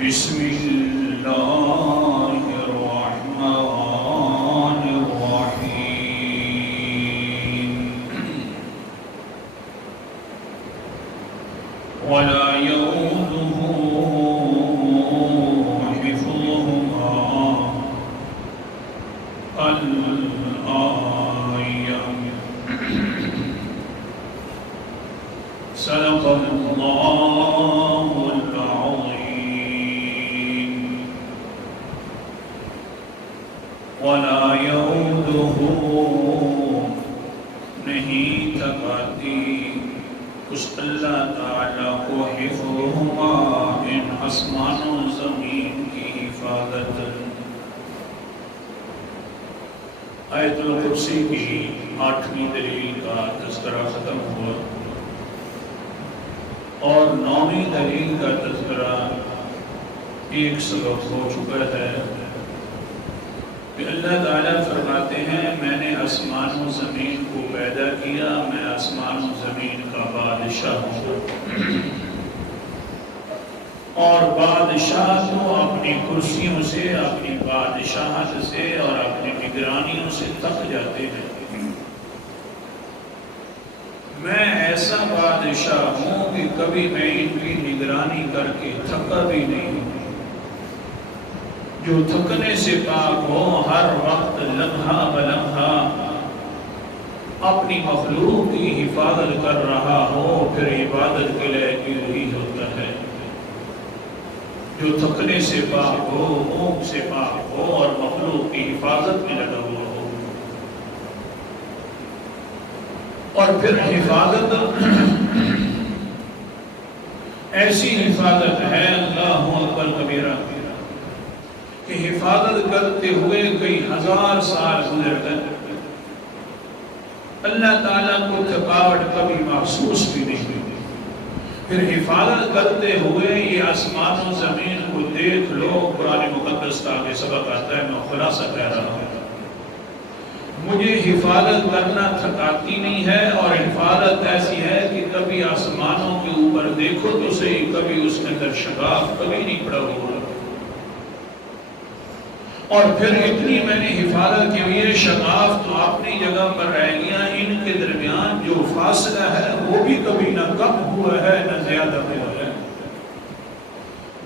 بسم الله الرحمن الرحيم ولا يؤوده حفظهما الآية صدق الله العظيم ولا يؤوده نہیں تکاتی اس اللہ تعالیٰ کو حفظہما ان آسمان و زمین کی حفاظت۔ آیت الکرسی کی 8ویں دلیل کا تذکرہ ختم ہوا اور 9ویں دلیل کا تذکرہ ایک سبق ہو چکا ہے کہ اللہ تعالیٰ فرماتے ہیں میں نے آسمان و زمین کو پیدا کیا، میں آسمان و زمین کا بادشاہ ہوں، اور بادشاہ تو اپنی کرسیوں سے، اپنی بادشاہت سے اور اپنی نگرانیوں سے تھک جاتے ہیں۔ میں ایسا بادشاہ ہوں کہ کبھی میں ان کی نگرانی کر کے تھکا بھی نہیں ہوں، جو تھکنے سے پاک ہو، ہر وقت لمحہ بلمحہ اپنی مخلوق کی حفاظت کر رہا ہو، پھر عبادت کے لائق وہی ہوتا ہے جو تھکنے سے پاک ہو، اونگ سے پاک ہو اور مخلوق کی حفاظت میں لگا ہوا ہو۔ اور پھر حفاظت ایسی حفاظت ہے اللہ اکبر کبیرہ کہ حفاظت کرتے ہوئے کئی ہزار سال گزر گئے، اللہ تعالیٰ کو تھکاوٹ کبھی محسوس بھی نہیں ہوئی۔ پھر حفاظت کرتے ہوئے یہ آسمان و زمین کو دیکھ لو، قرآن مقدس کا آگے سبق آتا ہے، میں خلاصہ کہہ رہا ہوں۔ مجھے حفاظت کرنا تھکاتی نہیں ہے، اور حفاظت ایسی ہے کہ کبھی آسمانوں کے اوپر دیکھو تو صحیح، کبھی اس کے اندر شگاف کبھی نہیں پڑا ہوا، اور پھر اتنی میں نے حفاظت کی ہوئی ہے، شگاف تو اپنی جگہ پر رہ گیا، ان کے درمیان جو فاصلہ ہے وہ بھی کبھی نہ کم ہوا ہے نہ زیادہ ہوا ہے۔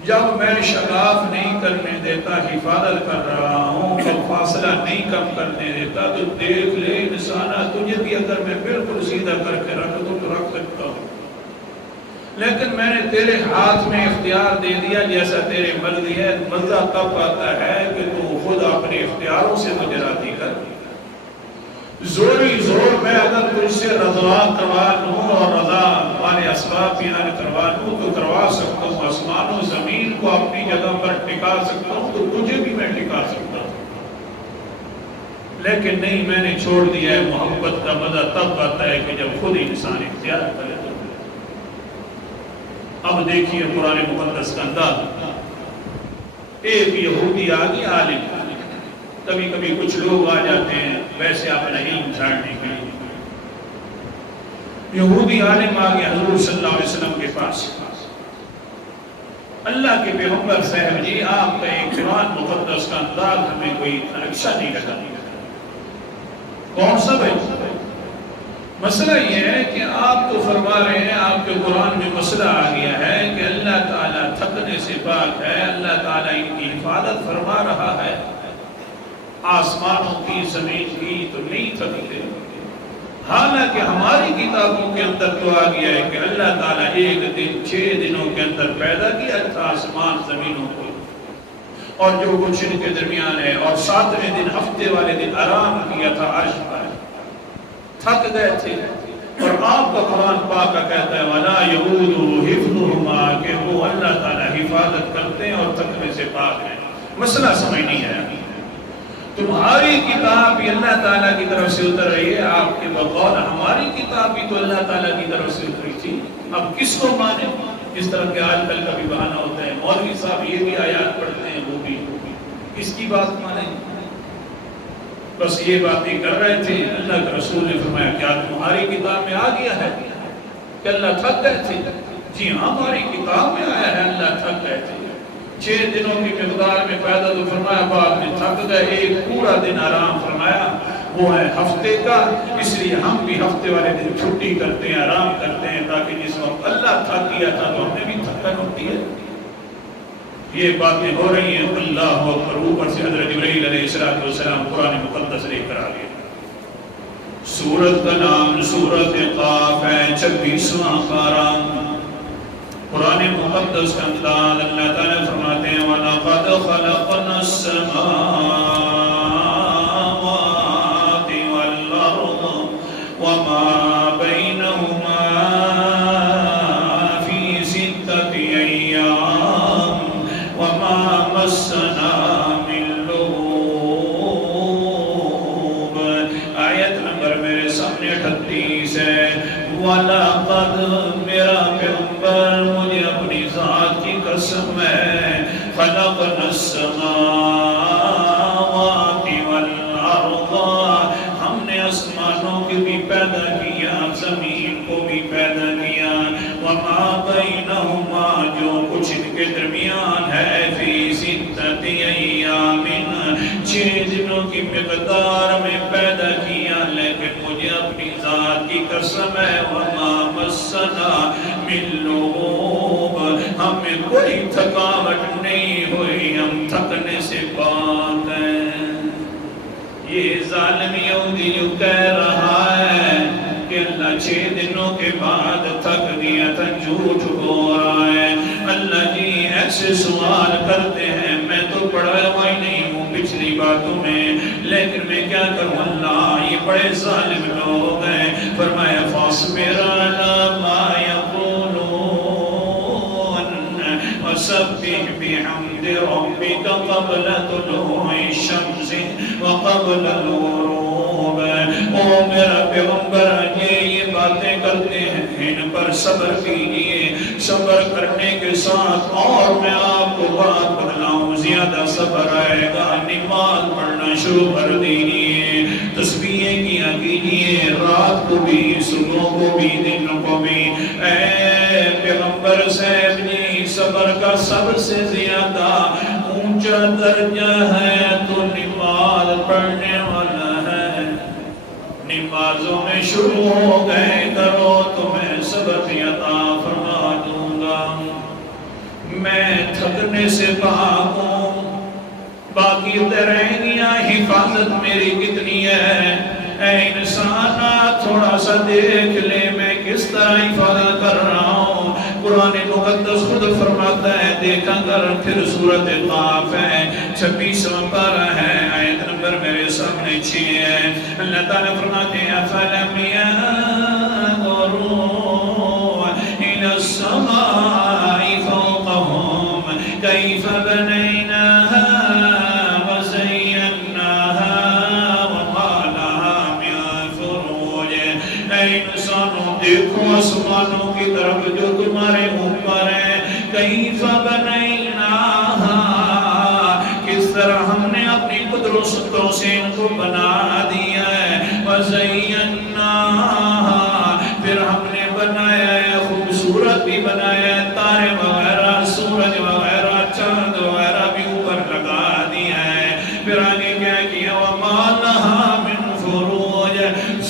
جب میں شگاف نہیں کرنے دیتا، حفاظت کر رہا ہوں، جب فاصلہ نہیں کم کرنے دیتا، تو دیکھ لے انسانا، تجھے بھی اگر میں بالکل سیدھا کر کے رکھ دوں تو رکھ سکتا ہوں، لیکن میں نے تیرے ہاتھ میں اختیار دے دیا جیسا تیرے مرضی ہے۔ مزہ تب آتا ہے کہ تو خود اپنے اختیاروں سے مجھے راضی کر، زوری زور میں اگر تجھ سے رضا کروا لوں اور رضا والے اسباب بیان کروا لوں تو کروا سکتا ہوں، آسمان و زمین کو اپنی جگہ پر ٹکا سکتا ہوں، تو تجھے بھی میں ٹکا سکتا ہوں، لیکن نہیں، میں نے چھوڑ دیا ہے۔ محبت کا مزہ تب آتا ہے کہ جب خود انسان اختیار کرے۔ اب دیکھیے قرآن مقدس کا انداز، ایک یہودی آگے عالم، کبھی کبھی کچھ لوگ آ جاتے ہیں ویسے اپنا علم جھاڑنے کے لیے۔ یہودی عالم آگے حضور صلی اللہ علیہ وسلم کے پاس، اللہ کے پیغمبر صاحب جی آپ کا ایک قرآن مقدس کا انداز ہمیں کوئی اچھا نہیں لگا۔ کون سا بھائی؟ مسئلہ یہ ہے کہ آپ تو فرما رہے ہیں، آپ کے قرآن میں مسئلہ آ گیا ہے کہ اللہ تعالیٰ تھکنے سے پاک ہے، اللہ تعالیٰ ان کی حفاظت فرما رہا ہے، آسمانوں کی زمین کی تو نہیں تھکتے، حالانکہ ہماری کتابوں کے اندر تو آ گیا ہے کہ اللہ تعالیٰ ایک دن 6 دنوں کے اندر پیدا کیا تھا آسمان زمینوں کو، اور جو کچھ ان کے درمیان ہے، اور 7ویں دن ہفتے والے دن آرام کیا تھا عرش پر۔ تھک گئے تھے، اور آپ کا قرآن پاک کا کہتا ہے وَلَا يَؤُودُهُ حِفْظُهُمَا، کہ وہ اللہ تعالیٰ حفاظت کرتے ہیں اور تھکنے سے پاک ہیں۔ مسئلہ سمجھ نہیں ہے، تمہاری کتاب بھی اللہ تعالیٰ کی طرف سے اتر رہی ہے، آپ کے بقول ہماری کتاب بھی تو اللہ تعالیٰ کی طرف سے اتری تھی، اب کس کو مانے؟ اس طرح کے آج کل کا بھی بہانہ ہوتا ہے، مولوی صاحب یہ بھی آیات پڑھتے ہیں، وہ بھی، کس کی بات مانیں؟ بس یہ باتیں کر رہے تھے۔ اللہ کے رسول نے فرمایا کیا تمہاری کتاب میں آ گیا ہے کہ اللہ تھک گئے تھے؟ جی ہاں، ہماری کتاب میں آیا ہے اللہ تھک گئے تھے، 6 دنوں کی مقدار میں پیدا تو فرمایا، بعد میں تھک گئے، ایک پورا دن آرام فرمایا، وہ ہے ہفتے کا۔ اس لیے ہم بھی ہفتے والے دن چھٹی کرتے ہیں، آرام کرتے ہیں، تاکہ جس وقت اللہ تھک گیا تھا تو ہمیں بھی تھکن ہوتی ہے۔ یہ باتیں ہو رہی ہیں، اللہ اکبر، اوپر سے حضرت جبرائیل علیہ السلام قرآن مقدس لے کر آ گئے۔ سورت کا نام سورت قاف ہے، 26واں پارہ۔ قرآن مقدس کا انداز اللہ تعالیٰ فرماتے ہیں وَلَقَدْ خَلَقْنَا السَّمَاوَاتِ وَالْأَرْضَ وَمَا بَيْنَهُمَا فِي 6 أَيَّامٍ وَمَا مَسَّنَا مِن لُغُوبٍ۔ آیت نمبر میرے سامنے 38 ہے۔ وَلَقَدْ، میرا پیغمبر مجھے اپنی ذات کی قسم ہے، خَلَقْنَا السَّمَاوَاتِ وَالْأَرْضَ، ہم نے آسمانوں کو بھی پیدا کیا، زمین کو بھی پیدا کیا، وَمَا بَيْنَهُمَا، جو کچھ ان کے درمیان ہے، فِي 6 أَيَّامٍ، 6 دنوں کی مقدار میں پیدا کیا، لیکن مجھے اپنی ذات کی قسم ہے، وَمَا مَسَّنَا مِن لُغُوبٍ، ہمیں کوئی تھکاوٹ نہیں ہوئی، ہم تھکنے سے پاک ہیں۔ یہ ظالم یہودی جو کہہ رہا ہے کہ اللہ 6 دنوں کے بعد تھک گیا تھا، جھوٹ بول رہا ہے۔ اللہ جی ایسے سوال کرتے ہیں، میں تو پڑھا ہوا ہی نہیں ہوں پچھلی باتوں میں، لیکن میں کیا کروں اللہ، یہ بڑے ظالم لوگ ہیں۔ فرمایا فاصبر علی ما یقولون وسبح بحمد ربک قبل طلوع الشمس وقبل الغروب۔ او میرا پیغمبر، یہ باتیں کرتے ہیں، ان پر صبر کیجئے، صبر کرنے کے ساتھ اور میں آپ کو بات بتلاؤں، زیادہ صبر آئے گا، نماز پڑھنا شروع کر دیجئے، تسبیحیں کیا کیجئے، رات کو بھی، صبح کو بھی، دن کو بھی۔ اے پیغمبر صاحب جی، صبر کا سب سے زیادہ اونچا درجہ ہے تو نماز پڑھنے والا ہے۔ نمازوں میں شروع ہو گئے کرو تو میں صبر عطا فرما دوں گا۔ میں تھکنے سے پاک ہوں، باقی رہ گیا حفاظت میری کتنی ہے۔ اے انسان تھوڑا سا دیکھ لے میں کس طرح حفاظت کر رہا ہوں۔ قرآن مقدس خود فرماتا ہے، دیکھا کر، پھر سورت قاف ہے، 26واں پارہ ہے، آیت نمبر میرے سامنے 6 ہے۔ اللہ تعالیٰ فرماتے ہیں أَفَلَمْ يَنظُرُوا إِلَى السَّمَاءِ فَوْقَهُمْ كَيْفَ بَنَيْنَاهَا دیکھو آسمانوں کی طرف جو تمہارے اوپر ہے، کیف بنیناہا، کس طرح ہم نے اپنی قدرتوں سے ان کو بنا دیا ہے، وزیناہا، پھر ہم نے بنایا ہے، خوبصورت بھی بنایا ہے، تارے وغیرہ، سورج وغیرہ، چاند وغیرہ بھی اوپر لگا دیا ہے۔ پھر آگے کیا کیا، وما لہا من فروج،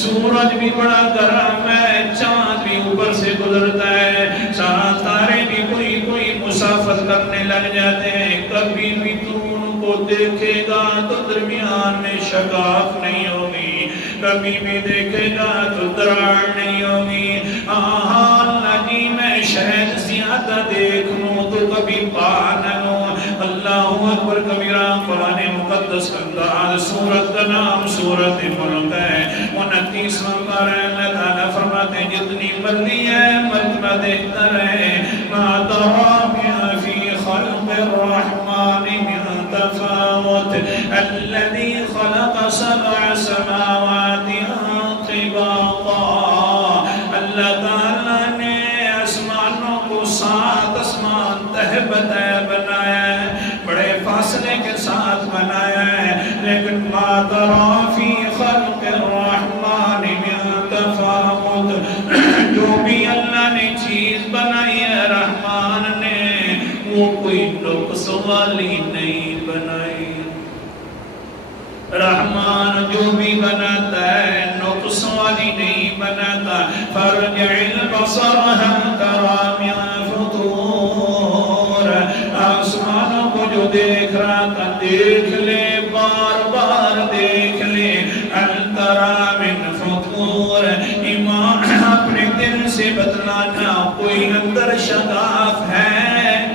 سورج بھی بڑا گرم ہے، چاند بھی اوپر سے گزرتا ہے، چاند تارے بھی کوئی مسافت کرنے لگ جاتے ہیں، کبھی بھی تو ان کو دیکھے گا تو درمیان میں شگاف نہیں ہوگی، کبھی بھی دیکھے گا تو دراڑ نہیں ہوگی۔ اللہ جی میں شاید زیادہ دیکھ لوں تو کبھی پا نہ لوں۔ اللہ اکبر کبیرہ۔ قرآن مقدس کا انداز، سورت کا نام سورت ملک ہے، 29واں پارہ۔ اللہ تعالیٰ فرماتے ہیں جتنی مرضی ہے مرتبہ دیکھتا رہے، ما ترى في خلق الرحمن من تفاوت الذي خلق 7 سماوات طباقا، اللہ تعالیٰ نے آسمانوں کو 7 آسمان تہ بتہ بنایا ہے، بڑے فاصلے کے ساتھ بنایا ہے، لیکن ما ترى في خلق الرحمن من تفاوت، جو بھی اللہ نے چیز بنائی ہے رحمان نے، وہ کوئی نقص والی نہیں بنائی. رحمان جو بھی بناتا ہے نقص والی نہیں بناتا. فارجع البصر هل ترى من فطور. آسمانوں کو جو دیکھ رہا تھا دیکھ لے، بار بار دیکھ لے. هل ترى من فطور. ایمان اپنے دل سے بتلانا کوئی اندر شگاف ہے،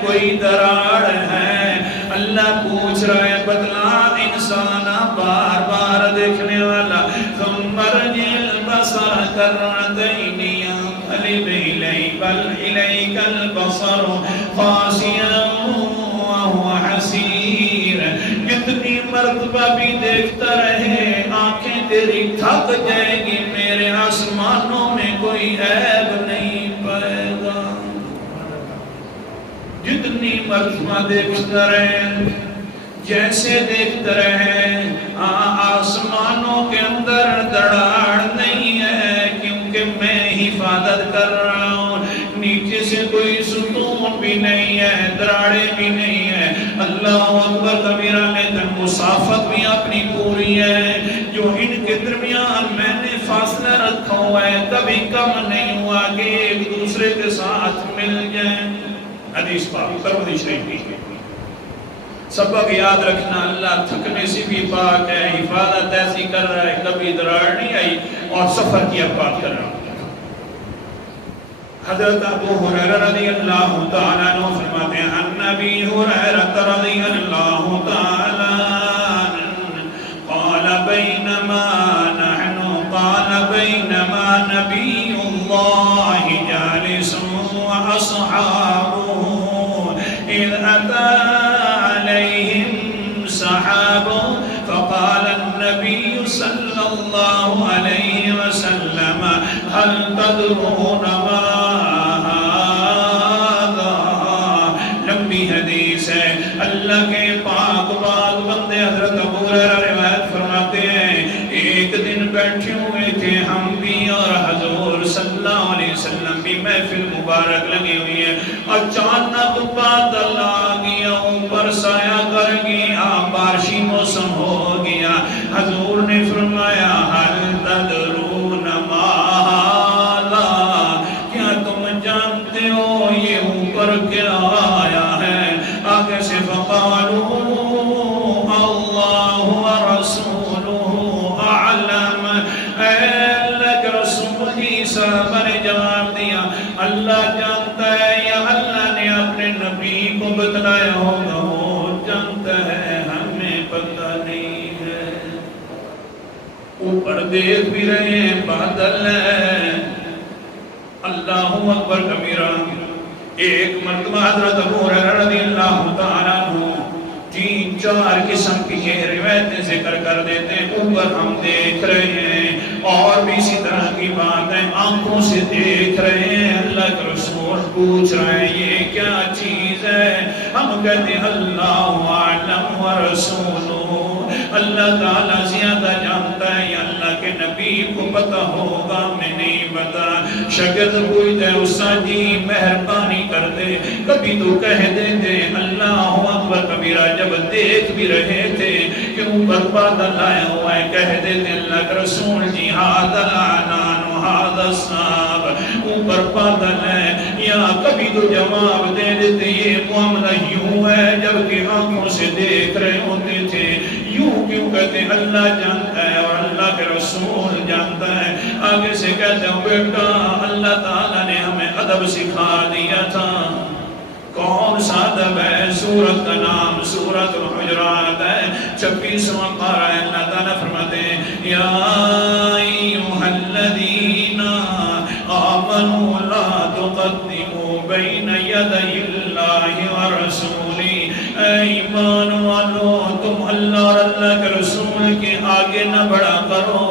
کوئی دراڑ ہے. اللہ پوچھ رہا ہے بتلا انسان بار بار دیکھنے والا. ثم ارجع البصر كرتين ينقلب إليك البصر خاسئا وهو حسير. جتنی مرتبہ بھی دیکھتا رہے آنکھیں تیری تھک جائے گی. میرے آسمانوں میں کوئی عیب نہیں پائے گا. جتنی مرتبہ دیکھتا رہے، جیسے دیکھتے رہے، آسمانوں کے اندر دراڑ نہیں ہے کیونکہ میں حفاظت کر رہا ہوں. نیچے سے کوئی ستون بھی نہیں ہے، دراڑیں بھی نہیں ہے. اللہ اکبر کبیرہ میں مسافت بھی اپنی پوری ہے. جو ان کے درمیان میں نے فاصلہ رکھا ہوا ہے کبھی کم نہیں ہوا کہ ایک دوسرے کے ساتھ مل جائیں. حدیث پاک ترمذی شریف کی. سبق یاد رکھنا، اللہ تھکنے سے بھی پاک ہے، حفاظت ایسی کر رہا ہے کبھی دراڑ نہیں آئی. اور سفر کی اب بات کر رہا ہوں. حضرت ابو ہریرہ رضی اللہ تعالیٰ عنہ فرماتے ہیں عن ابی ہریرہ رضی اللہ تعالیٰ عنہ قال بینما نبی اللہ جالس واصحابہ اذ اتى عليهم سحاب فقال النبي صلى الله عليه وسلم هل تدرون ما هذا. لمبی حدیث ہے. اللہ کے پاک بندے حضرت ابو ہریرہ روایت فرماتے ہیں ایک دن بیٹھے ہوئے تھے ہم بھی اور حضور صلی اللہ علیہ وسلم بھی محفل مبارک لگی ہوئی ہے. اچانک بادل آ گیا، اوپر سایہ کر گیا، بارشی موسم ہو گیا. حضور نے فرمایا هل تدرون ما هذا. کیا تم جانتے ہو یہ اوپر کیا آیا ہے؟ آگے سے فقالوا اللہ ورسولہ اعلم. اے اللہ کے رسول کی صحابہ نے جواب دیا اللہ جانتا ہے یا اللہ نے اپنے نبی کو بتلایا ہوگا. وہ جانتا ہے، ہمیں پتہ نہیں ہے. اوپر دیکھ بھی رہے ہیں بادل ہے. اللہ اکبر کبیرہ. ایک مرتبہ حضرت ابو ہریرہ رضی اللہ تعالیٰ عنہ 3-4 قسم کی یہ روایتیں ذکر کر دیتے ہیں. اوپر ہم دیکھ رہے ہیں اور بھی اسی طرح کی بات ہے، آنکھوں سے دیکھ رہے ہیں. اللہ کے رسول پوچھ رہے ہیں یہ کیا چیز ہے؟ ہم کہتے ہیں اللہ اعلم ورسولہ. اللہ تعالیٰ زیادہ جانتا ہے یا اللہ کے نبی کو پتہ ہوگا، میں نہیں پتا. شاگرد پوچھتے ہیں استاد جی مہربانی کر دے کبھی تو کہہ دیتے. اللہ اکبر کبیرہ. جب دیکھ بھی رہے تھے کہ اوپر بادل آیا ہوا ہے کہہ دیتے اللہ کے رسول جی ھذا العنان ھذا السحاب. اوپر بادل ہے. یا کبھی تو جواب دے دیتے یہ معاملہ یوں ہے جبکہ آنکھوں سے دیکھ رہے ہوتے تھے. یوں کیوں کہتے ہیں اللہ جانتا ہے اور اللہ کے رسول جانتا ہے. آگے سے کہتے ہیں بیٹا اللہ تعالیٰ نے ہمیں ادب سکھا دیا تھا. کون سا ادب ہے؟ سورت کا نام سورت الحجرات ہے، 26واں پارہ ہے. اللہ تعالیٰ فرماتے ہیں یا ایھا الذین آمنوا لا تقدموا بین یدی اللہ ورسولہ. اے ایمان والو تم اللہ اور اللہ کے رسول کے آگے نہ بڑھا کرو.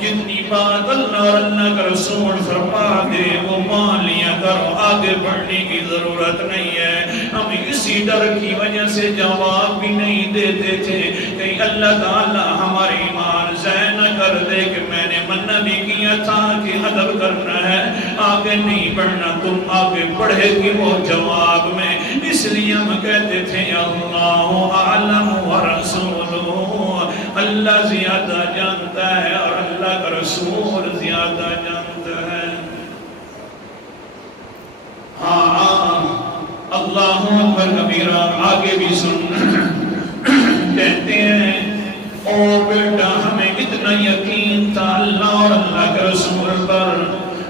جتنی بات اللہ اور اللہ کا رسول فرما دے وہ مان لیا کرو، آگے بڑھنے کی ضرورت نہیں ہے. ہم اسی ڈر کی وجہ سے جواب بھی نہیں دیتے تھے کہ اللہ تعالیٰ ہمارے ایمان ضائع نہ کر دے کہ میں نے منع بھی کیا تھا کہ ادب کرنا ہے آگے نہیں بڑھنا تم آگے بڑھے گی وہ جواب میں اس لیے ہم کہتے تھے اللہ اعلم ورسولہ اللہ زیادہ جانتا ہے اور اللہ کا رسول زیادہ جانتا ہے اللہ اکبر کبیرہ آگے بھی سن کہتے ہیں او بیٹا ہمیں اتنا یقین تھا اللہ اور اللہ کے رسول پر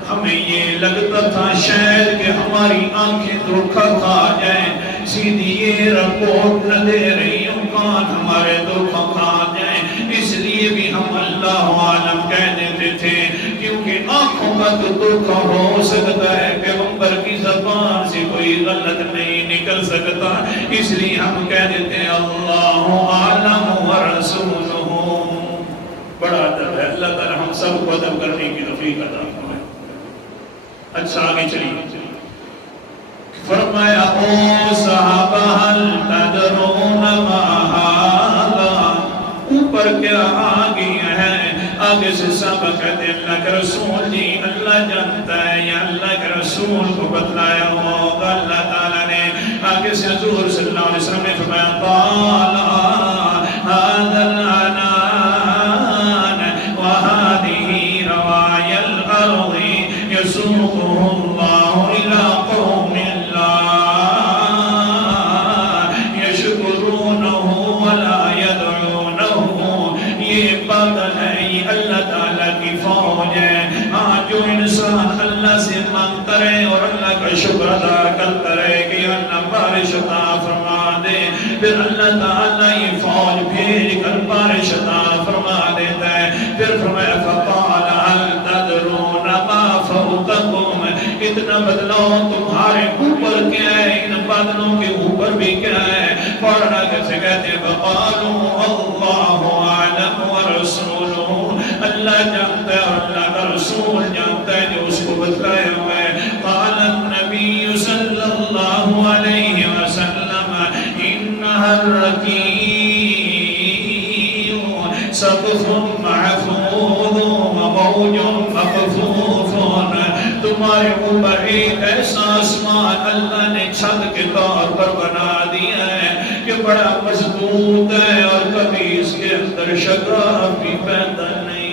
ہمیں یہ لگتا تھا شاید کہ ہماری آنکھیں دھوکہ کھا جائیں سیدھی یہ رپورٹ نہ دے رہی ہوں کان ہمارے دھوکہ کھا جائیں اس لیے بھی ہم اللہ عالم کہہ دیتے تھے کیونکہ آنکھوں کا تو دھوکہ ہو سکتا ہے پیغمبر کی زبان سے کوئی غلط نہیں نکل سکتا اس لیے ہم کہہ دیتے ہیں اللہ عالم ورسولہ بڑا ادب ہے اللہ تعالی ہم سب کو ادب کرنے کی توفیق عطا فرمائے اچھا آگے چلیے فرمایا او صحابہ هل تدرون ما هذا اوپر کیا آگے ہے آگے سے صحابہ کہتے ہیں اللہ کے رسول جی اللہ جانتا ہے یا اللہ کے رسول کو بتلایا ہوگا اللہ تعالیٰ نے آگے سے حضور صلی اللہ علیہ وسلم نے فرمایا قال هذا العنان وهذه روايا الأرض يسوقه الله إلى قوم اور اللہ کا شکر ادا کرتا رہے کہ اللہ بارش عطا فرما دے پھر اللہ تعالیٰ یہ فوج بھیج کر بارش عطا فرما دیتا ہے پھر فرمایا فقال هل تدرون ما فوقكم اتنا بدلاؤ تمہارے اوپر کیا ہے ان بادلوں کے اوپر بھی کیا ہے پڑھنا کیسے کہتے ہیں فقالوا اللہ اعلم ورسولہ اللہ جانتا ہے اور اللہ کا رسول جانتا ہے جو اس کو بتلایا ہوا ہے قال النبی صلی اللہ علیہ وسلم انہا الرقیع سقف محفوظ وموج مقفوف تمہارے اوپر ایک ایسا آسمان اللہ نے چھت کے طور پر بنا دیا ہے کہ بڑا مضبوط ہے اور کبھی اس کے اندر شگاف بھی پیدا نہیں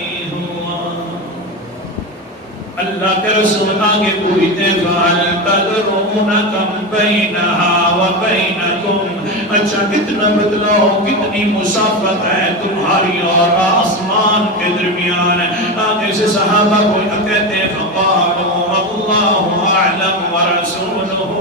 اللہ کے رسول آگے پوچھتے فَهَلْ تَدْرُونَ كَمْ بَيْنَهَا وَبَيْنَكُمْ اچھا کتنا بدلاؤ کتنی مسافت ہے تمہاری اور آسمان کے درمیان آگے سے صحابہ کو کہتے ہیں فَقَالُوا اللَّهُ أَعْلَمُ وَرَسُولُهُ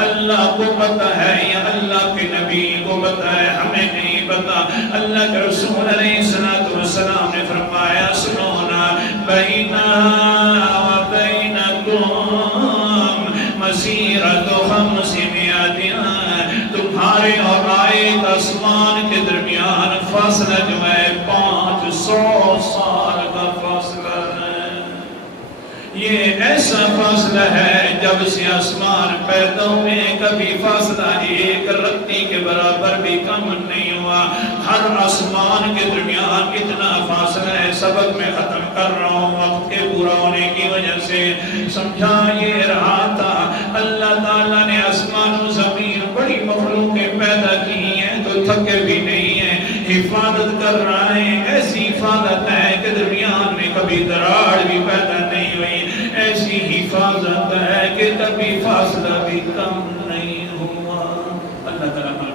اللہ کو پتہ ہے یا اللہ کے نبی کو پتہ ہے ہمیں نہیں پتہ اللہ کے رسول علیہ السلام نے فرمایا سنونا بَيْنَهَا مسیرت 500 تمہارے اور ایک آسمان کے درمیان فاصلہ جو ہے 500 سال کا فاصلہ ہے یہ ایسا فاصلہ ہے جب سے آسمان پیدا ہوئے کبھی فاصلہ ایک رتی کے برابر بھی کم نہیں ہوا ہر آسمان کے درمیان اتنا فاصلہ ہے سبق میں ختم کر رہا ہوں وقت کے پورا ہونے کی وجہ سے سمجھا یہ رہا تھا اللہ تعالیٰ نے آسمان و زمین بڑی مخلوقیں پیدا کی ہیں تو تھکے بھی نہیں ہیں حفاظت کر رہا ہے ایسی حفاظت ہے کہ درمیان میں کبھی دراڑ بھی پیدا نہیں ہوئی ایسی حفاظت ہے کہ کبھی فاصلہ بھی کم نہیں ہوا اللہ تعالیٰ